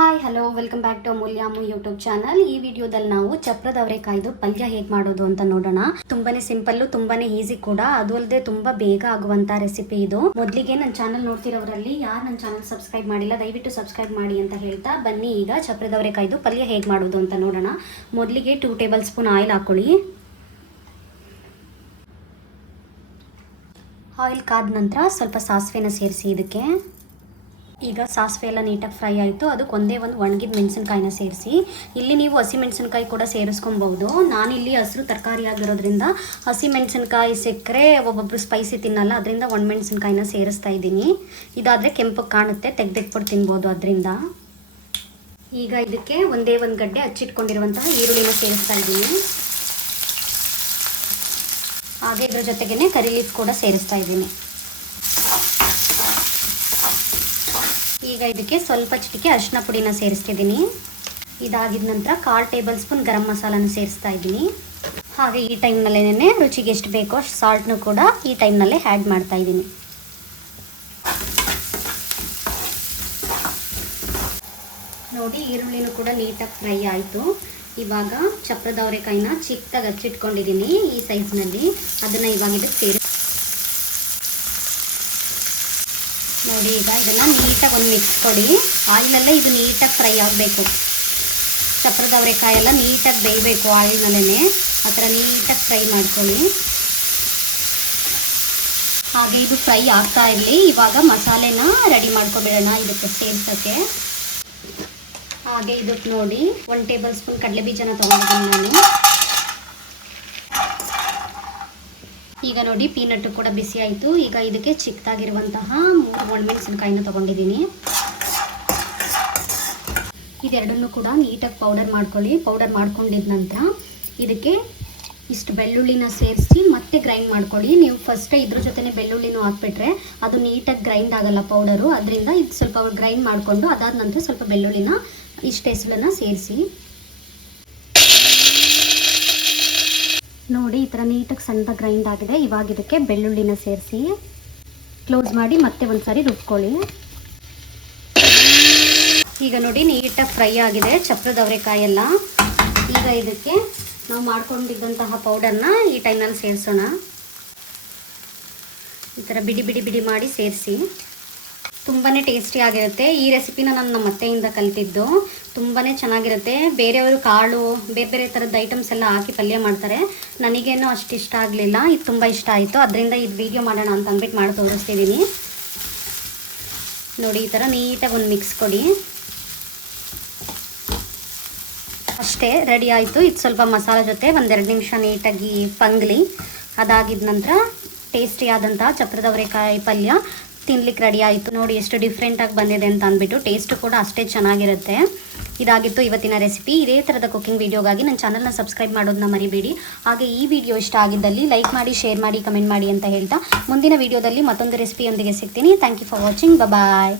Hi hello welcome back to Amulyamu YouTube channel. ಈ ವಿಡಿಯೋದಲ್ಲಿ ನಾವು ಚಪ್ರದ ಅವರೆಕಾಯ್ದು ಪಲ್ಯ ಹೇಗೆ ಮಾಡೋದು ಅಂತ ನೋಡೋಣ. ತುಂಬಾನೇ ಸಿಂಪಲ್, ತುಂಬಾನೇ ಈಸಿ ಕೂಡ. ಅದು ಅಲ್ಲದೆ ತುಂಬಾ ಬೇಗ ಆಗುವಂತ ರೆಸಿಪಿ ಇದು. ಮೊದಲಿಗೆ ನನ್ನ ಚಾನಲ್ ನೋಡ್ತಿರೋರಲ್ಲಿ ಯಾರು ನನ್ನ ಚಾನಲ್ ಸಬ್ಸ್ಕ್ರೈಬ್ ಮಾಡಿಲ್ಲ ದಯವಿಟ್ಟು ಸಬ್ಸ್ಕ್ರೈಬ್ ಮಾಡಿ ಅಂತ ಹೇಳ್ತಾ ಬನ್ನಿ ಈಗ ಚಪ್ರದ ಅವರೆಕಾಯ್ದು ಪಲ್ಯ ಹೇಗೆ ಮಾಡೋದು ಅಂತ ನೋಡೋಣ. ಮೊದಲಿಗೆ 2 ಟೇಬಲ್ ಸ್ಪೂನ್ ಆಯಿಲ್ ಹಾಕೊಳ್ಳಿ. ಆಯಿಲ್ ಕಾದ ನಂತರ ಸ್ವಲ್ಪ ಸಾಸಿವೆನ ಸೇರಿಸಿ ಇದಕ್ಕೆ. ಈಗ ಸಾಸಿವೆ ಎಲ್ಲ ನೀಟಾಗಿ ಫ್ರೈ ಆಯಿತು. ಅದಕ್ಕೆ ಒಂದೇ ಒಂದು ಒಣಗಿದ ಮೆಣಸಿನ್ಕಾಯಿನ ಸೇರಿಸಿ. ಇಲ್ಲಿ ನೀವು ಹಸಿ ಮೆಣಸಿನ್ಕಾಯಿ ಕೂಡ ಸೇರಿಸ್ಕೊಬೋದು. ನಾನಿಲ್ಲಿ ಹಸಿರು ತರಕಾರಿ ಆಗಿರೋದ್ರಿಂದ ಹಸಿ ಮೆಣಸಿನ್ಕಾಯಿ ಸಿಕ್ಕರೆ ಒಬ್ಬೊಬ್ಬರು ಸ್ಪೈಸಿ ತಿನ್ನಲ್ಲ, ಅದರಿಂದ ಒಣಮೆಣಸಿನ್ಕಾಯಿನ ಸೇರಿಸ್ತಾ ಇದ್ದೀನಿ. ಇದಾದರೆ ಕೆಂಪಗೆ ಕಾಣುತ್ತೆ, ತೆಗೆದಿಟ್ಬಿಟ್ಟು ತಿನ್ಬೋದು ಅದರಿಂದ. ಈಗ ಇದಕ್ಕೆ ಒಂದೇ ಒಂದು ಗಡ್ಡೆ ಹಚ್ಚಿಟ್ಕೊಂಡಿರುವಂತಹ ಈರುಳ್ಳಿನ ಸೇರಿಸ್ತಾ ಇದ್ದೀನಿ. ಹಾಗೆ ಇದ್ರ ಜೊತೆಗೇ ಕರಿ ಲೀಫ್ ಕೂಡ ಸೇರಿಸ್ತಾ ಇದ್ದೀನಿ. ಈಗ ಇದಕ್ಕೆ ಸ್ವಲ್ಪ ಚಿಟಿಕೆ ಅರಿಶಿನ ಪುಡಿನ ಸೇರಿಸ್ತಿದ್ದೀನಿ. ಇದಾಗಿದ ನಂತರ 1/4 ಟೇಬಲ್ ಸ್ಪೂನ್ ಗರಂ ಮಸಾಲಾನ ಸೇರಿಸ್ತಾ ಇದ್ದೀನಿ. ಹಾಗೆ ಈ ಟೈಮ್ನಲ್ಲೇ ರುಚಿಗೆ ಎಷ್ಟು ಬೇಕೋ ಅಷ್ಟು ಸಾಲ್ಟ್ನು ಕೂಡ ಈ ಟೈಮ್ನಲ್ಲೇ ಆ್ಯಡ್ ಮಾಡ್ತಾ ಇದ್ದೀನಿ. ನೋಡಿ, ಈರುಳ್ಳಿನೂ ಕೂಡ ನೀಟಾಗಿ ಫ್ರೈ ಆಯಿತು. ಇವಾಗ ಚಪ್ರದ ಅವರೆಕಾಯಿನ ಚಿಕ್ಕದಾಗಿ ಹಚ್ಚಿಟ್ಕೊಂಡಿದ್ದೀನಿ ಈ ಸೈಜ್ನಲ್ಲಿ. ಅದನ್ನು ಇವಾಗ ಇದಕ್ಕೆ ಸೇರಿಸಿ ನೋಡಿ. ಈಗ ಇದನ್ನು ನೀಟಾಗಿ ಒಂದು ಮಿಕ್ಸ್ ಕೊಡಿ. ಆಯಿಲಲ್ಲೇ ಇದು ನೀಟಾಗಿ ಫ್ರೈ ಆಗಬೇಕು. ಚಪ್ರದ ಅವರೆಕಾಯೆಲ್ಲ ನೀಟಾಗಿ ಬೇಯಬೇಕು ಆಯಿಲ್ನಲ್ಲೇ. ಆ ಥರ ನೀಟಾಗಿ ಫ್ರೈ ಮಾಡ್ಕೊಳ್ಳಿ. ಹಾಗೆ ಇದು ಫ್ರೈ ಆಗ್ತಾ ಇರಲಿ. ಇವಾಗ ಮಸಾಲೆನ ರೆಡಿ ಮಾಡ್ಕೊಬಿಡೋಣ ಇದಕ್ಕೆ ಸೇರ್ಸೋಕ್ಕೆ. ಹಾಗೆ ಇದಕ್ಕೆ ನೋಡಿ 1 ಟೇಬಲ್ ಸ್ಪೂನ್ ಕಡಲೆ ಬೀಜನ ತೊಗೊಂಡಿದ್ದೀನಿ ನಾನು. ಈಗ ನೋಡಿ ಪೀನಟ್ಟು ಕೂಡ ಬಿಸಿ ಆಯಿತು. ಈಗ ಇದಕ್ಕೆ ಚಿಕ್ಕದಾಗಿರುವಂತಹ 3 ಒಣಮೆಣಸಿನ್ಕಾಯಿನ ತೊಗೊಂಡಿದ್ದೀನಿ. ಇದೆರಡನ್ನೂ ಕೂಡ ನೀಟಾಗಿ ಪೌಡರ್ ಮಾಡ್ಕೊಳ್ಳಿ. ಪೌಡರ್ ಮಾಡ್ಕೊಂಡಿದ ನಂತರ ಇದಕ್ಕೆ ಇಷ್ಟು ಬೆಳ್ಳುಳ್ಳಿನ ಸೇರಿಸಿ ಮತ್ತೆ ಗ್ರೈಂಡ್ ಮಾಡ್ಕೊಳ್ಳಿ. ನೀವು ಫಸ್ಟೇ ಇದ್ರ ಜೊತೆನೇ ಬೆಳ್ಳುಳ್ಳಿನೂ ಹಾಕ್ಬಿಟ್ರೆ ಅದು ನೀಟಾಗಿ ಗ್ರೈಂಡ್ ಆಗಲ್ಲ ಪೌಡರು. ಅದರಿಂದ ಇದು ಸ್ವಲ್ಪ ಗ್ರೈಂಡ್ ಮಾಡಿಕೊಂಡು ಅದಾದ ನಂತರ ಸ್ವಲ್ಪ ಬೆಳ್ಳುಳ್ಳಿನ ಇಷ್ಟೆಸಲನ್ನ ಸೇರಿಸಿ. ನೋಡಿ, ಈ ಥರ ನೀಟಾಗಿ ಸಣ್ಣದಾಗಿ ಗ್ರೈಂಡ್ ಆಗಿದೆ. ಇವಾಗ ಇದಕ್ಕೆ ಬೆಳ್ಳುಳ್ಳಿನ ಸೇರಿಸಿ ಕ್ಲೋಸ್ ಮಾಡಿ ಮತ್ತೆ ಒಂದು ಸಾರಿ ರುಬ್ಕೊಳ್ಳಿ. ಈಗ ನೋಡಿ ನೀಟಾಗಿ ಫ್ರೈ ಆಗಿದೆ ಚಪ್ರದ ಅವರೆಕಾಯಿ ಎಲ್ಲ. ಈಗ ಇದಕ್ಕೆ ನಾವು ಮಾಡ್ಕೊಂಡಿದ್ದಂತಹ ಪೌಡರ್ನ ಈ ಟೈಮ್ನಲ್ಲಿ ಸೇರಿಸೋಣ. ಈ ಥರ ಬಿಡಿ ಬಿಡಿ ಬಿಡಿ ಮಾಡಿ ಸೇರಿಸಿ. ತುಂಬಾ ಟೇಸ್ಟಿ ಆಗಿರುತ್ತೆ. ಈ ರೆಸಿಪಿನ ನಾನು ನಮ್ಮ ಅತ್ತೆಯಿಂದ ಕಲಿತಿದ್ದು. ತುಂಬಾ ಚೆನ್ನಾಗಿರುತ್ತೆ. ಬೇರೆಯವರು ಕಾಳು ಬೇರೆ ಬೇರೆ ಥರದ ಐಟಮ್ಸ್ ಎಲ್ಲ ಹಾಕಿ ಪಲ್ಯ ಮಾಡ್ತಾರೆ. ನನಗೇನೋ ಅಷ್ಟು ಇಷ್ಟ ಆಗಲಿಲ್ಲ. ಇದು ತುಂಬ ಇಷ್ಟ ಆಯಿತು. ಅದರಿಂದ ಇದು ವೀಡಿಯೋ ಮಾಡೋಣ ಅಂತ ಅಂದ್ಬಿಟ್ಟು ಮಾಡಿ ತೋರಿಸ್ತಿದ್ದೀನಿ. ನೋಡಿ, ಈ ಥರ ನೀಟಾಗಿ ಒಂದು ಮಿಕ್ಸ್ ಕೊಡಿ. ಅಷ್ಟೇ, ರೆಡಿ ಆಯಿತು. ಇದು ಸ್ವಲ್ಪ ಮಸಾಲೆ ಜೊತೆ 1-2 ನಿಮಿಷ ನೀಟಾಗಿ ಪಂಗ್ಲಿ. ಅದಾಗಿದ ನಂತರ ಟೇಸ್ಟಿಯಾದಂತಹ ಚಪ್ರದ ಅವರೆಕಾಯಿ ಪಲ್ಯ ತಿನ್ಲಿಕ್ಕೆ ರೆಡಿ ಆಯಿತು. ನೋಡಿ ಎಷ್ಟು ಡಿಫ್ರೆಂಟಾಗಿ ಬಂದಿದೆ ಅಂತ ಅಂದ್ಬಿಟ್ಟು. ಟೇಸ್ಟು ಕೂಡ ಅಷ್ಟೇ ಚೆನ್ನಾಗಿರುತ್ತೆ. ಇದಾಗಿತ್ತು ಇವತ್ತಿನ ರೆಸಿಪಿ. ಇದೇ ಥರದ ಕುಕಿಂಗ್ ವೀಡಿಯೋಗಾಗಿ ನನ್ನ ಚಾನಲ್ನ ಸಬ್ಸ್ಕ್ರೈಬ್ ಮಾಡೋದನ್ನ ಮರಿಬೇಡಿ. ಹಾಗೆ ಈ ವಿಡಿಯೋ ಇಷ್ಟ ಆಗಿದ್ದಲ್ಲಿ ಲೈಕ್ ಮಾಡಿ, ಶೇರ್ ಮಾಡಿ, ಕಮೆಂಟ್ ಮಾಡಿ ಅಂತ ಹೇಳ್ತಾ ಮುಂದಿನ ವಿಡಿಯೋದಲ್ಲಿ ಮತ್ತೊಂದು ರೆಸಿಪಿಯೊಂದಿಗೆ ಸಿಗ್ತೀನಿ. Thank you for watching. Bye.